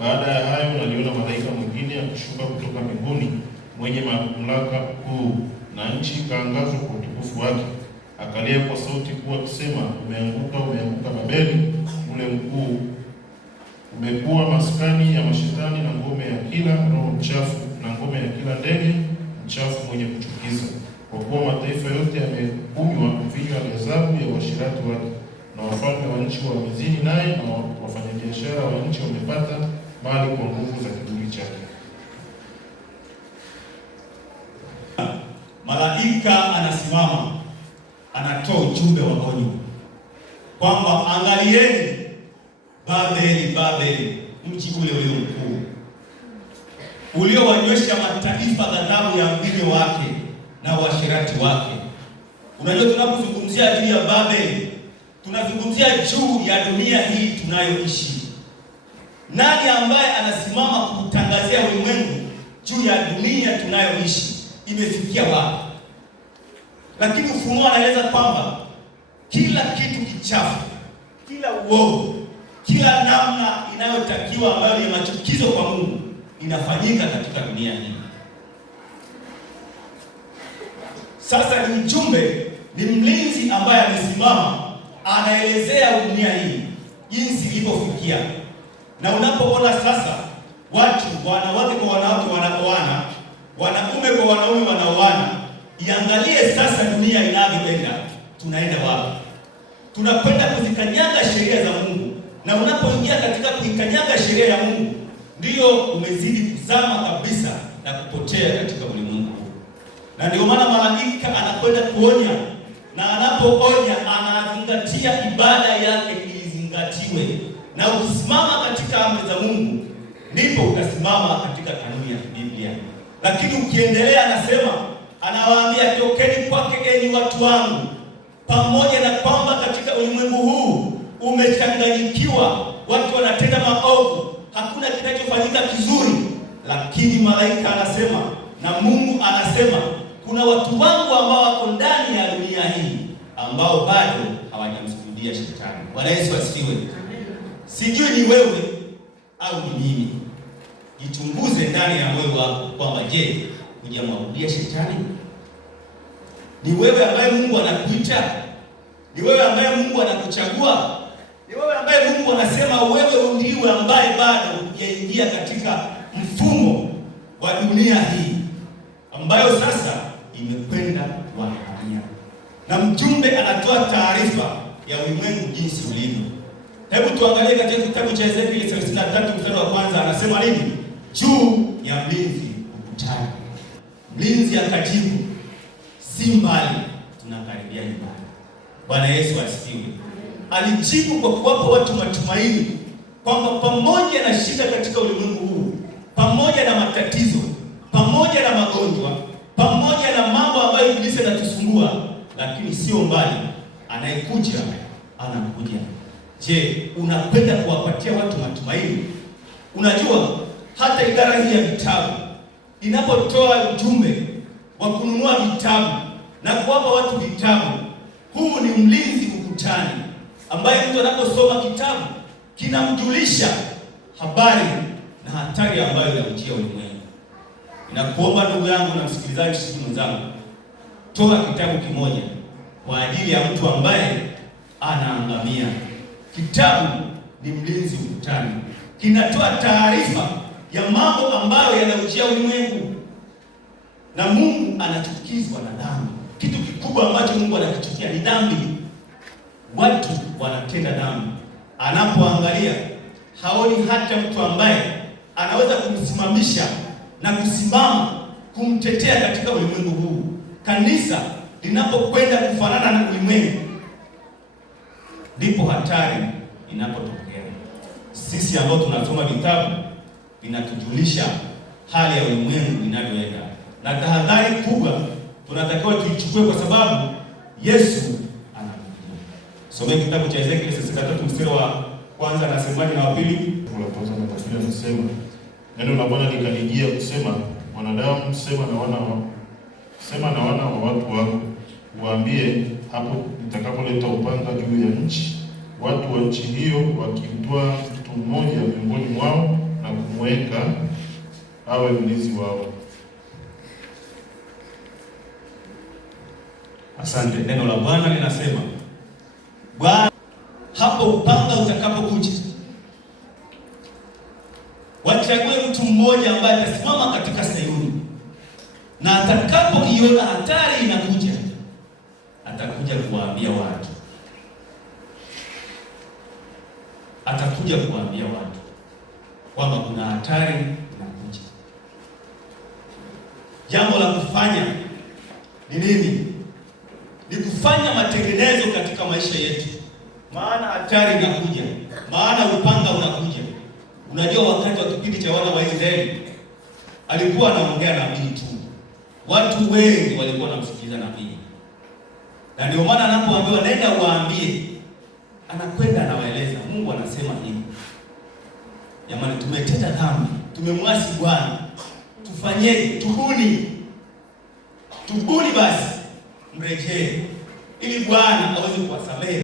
Baada ya hayo naliona malaika mwingine akishuka kutoka mbinguni, mwenye mamlaka kuu, na nchi ikaangazwa kwa utukufu wake. Akalia kwa sauti kuu akisema, umeanguka, umeanguka Babeli ule mkuu, umekuwa maskani ya mashetani na ngome ya kila roho mchafu na ngome ya kila ndege mchafu mwenye kuchukiza. Kwa kuwa mataifa yote yamekunywa mvinyo wa ghadhabu ya uasherati wake, na wafalme wa nchi wamezini naye, na wafanyabiashara wa nchi wamepata mali kwa nguvu za kiburi chake. Malaika anasimama, anatoa ujumbe wa onyo kwamba angalieni, Babeli, Babeli, mji ule ulio mkuu, uliowanywesha mataifa ghadhabu ya mvinyo wake na uasherati wake. Unajua, tunapozungumzia juu ya Babeli, tunazungumzia juu ya dunia hii tunayoishi. Nani ambaye anasimama kutangazia ulimwengu juu ya dunia tunayoishi imefikia wapi? Lakini Ufunuo anaeleza kwamba kila kitu kichafu, kila uovu, kila namna inayotakiwa ambayo ni machukizo kwa Mungu inafanyika katika dunia hii. Sasa ni ujumbe, ni mlinzi ambaye amesimama anaelezea dunia hii jinsi ilivyofikia. Na unapoona sasa watu, wanawake kwa wanawake wanaoana, wanaume kwa wanaume wanaoana, iangalie sasa dunia inavyoenda. Tunaenda wapi? Tunakwenda kuzikanyaga sheria za Mungu, na unapoingia katika kuikanyaga sheria ya Mungu ndiyo umezidi kuzama kabisa na kupotea katika ulimwengu. Na ndio maana malaika anakwenda kuonya, na anapoonya anazingatia ibada yake izingatiwe. Na ukisimama katika amri za Mungu ndipo utasimama katika kanuni ya Biblia. Lakini ukiendelea, anasema, anawaambia, tokeni kwake enyi watu wangu, pamoja na kwamba katika ulimwengu huu umechanganyikiwa, watu wanatenda maovu, hakuna kinachofanyika kizuri. Lakini malaika anasema na Mungu anasema, kuna watu wangu ambao wako ndani ya dunia hii ambao bado hawajamsujudia shetani. Bwana Yesu asifiwe. Sijui ni wewe au ni mimi. Jichunguze ndani ya moyo wako kwamba je, hujamwabudia shetani? Ni wewe ambaye Mungu anakuita? Ni wewe ambaye Mungu anakuchagua? Ni wewe ambaye Mungu anasema wewe ndiwe ambaye bado hujaingia katika mfumo wa dunia hii ambayo sasa imekwenda kuangamia? Na mjumbe anatoa taarifa ya ulimwengu jinsi ulivyo. Hebu tuangalie katika kitabu cha Ezekiel 33 mstari wa kwanza, anasema nini juu ya mlinzi ukutani? Mlinzi akajibu, si mbali, tunakaribia nyumbani. Bwana Yesu asifiwe. Alijibu kwa kuwapa watu matumaini kwamba pamoja na shida katika ulimwengu huu, pamoja na matatizo, pamoja na magonjwa, pamoja na mambo ambayo Ibilisi anatusumbua, lakini sio mbali, anayekuja anakuja. Je, unakwenda kuwapatia watu matumaini? Unajua, hata idara hii ya vitabu inapotoa ujumbe wa kununua vitabu na kuwapa watu vitabu, huu ni mlinzi ukutani ambaye mtu anaposoma kitabu kinamjulisha habari na hatari ambayo inamjia ulimwengu. Ninakuomba ndugu yangu na msikilizaji mwenzangu, toa kitabu kimoja kwa ajili ya mtu ambaye anaangamia. Kitabu ni mlinzi ukutani, kinatoa taarifa ya mambo ambayo yanaujia ulimwengu. Na Mungu anachukizwa na dhambi. Kitu kikubwa ambacho Mungu anakichukia ni dhambi. Watu wanatenda dhambi. Anapoangalia haoni hata mtu ambaye anaweza kumsimamisha na kusimama kumtetea katika ulimwengu huu. Kanisa linapokwenda kufanana na ulimwengu, ndipo hatari inapotokea. Sisi ambao tunasoma vitabu vinatujulisha hali ya ulimwengu inavyoenda, na tahadhari kubwa tunatakiwa tuichukue kwa sababu Yesu anakuja. Someni kitabu cha Ezekiel 33 mstari wa kwanza, anasemaje na wa pili? Kwa kwanza na Biblia inasema, neno la Bwana likanijia kusema, mwanadamu, sema na wana wa watu wako, waambie, hapo nitakapoleta upanga juu ya nchi, watu wa nchi hiyo wakimtoa mtu mmoja miongoni mwao na amemweka awe mlinzi wao. Asante. Neno la Bwana linasema, Bwana, hapo upanga utakapokuja, wachague mtu mmoja ambaye atasimama katika Sayuni, na atakapoiona hatari inakuja, atakuja kuwaambia watu, atakuja kuwaambia watu kwamba kuna hatari inakuja. Jambo la kufanya ni nini? Ni kufanya matengenezo katika maisha yetu, maana hatari inakuja, maana upanga unakuja. Unajua, wakati wa kipindi cha wana wa Israeli alikuwa anaongea nabii tu, watu wengi walikuwa wanamsikiliza nabii, na ndio maana anapoambiwa nenda uwaambie, anakwenda anawaeleza, Mungu anasema hivi. Jamani, tumetenda dhambi, tumemwasi Bwana, tufanyeje? Tubuni basi, mrejee ili Bwana aweze kuwasamehe.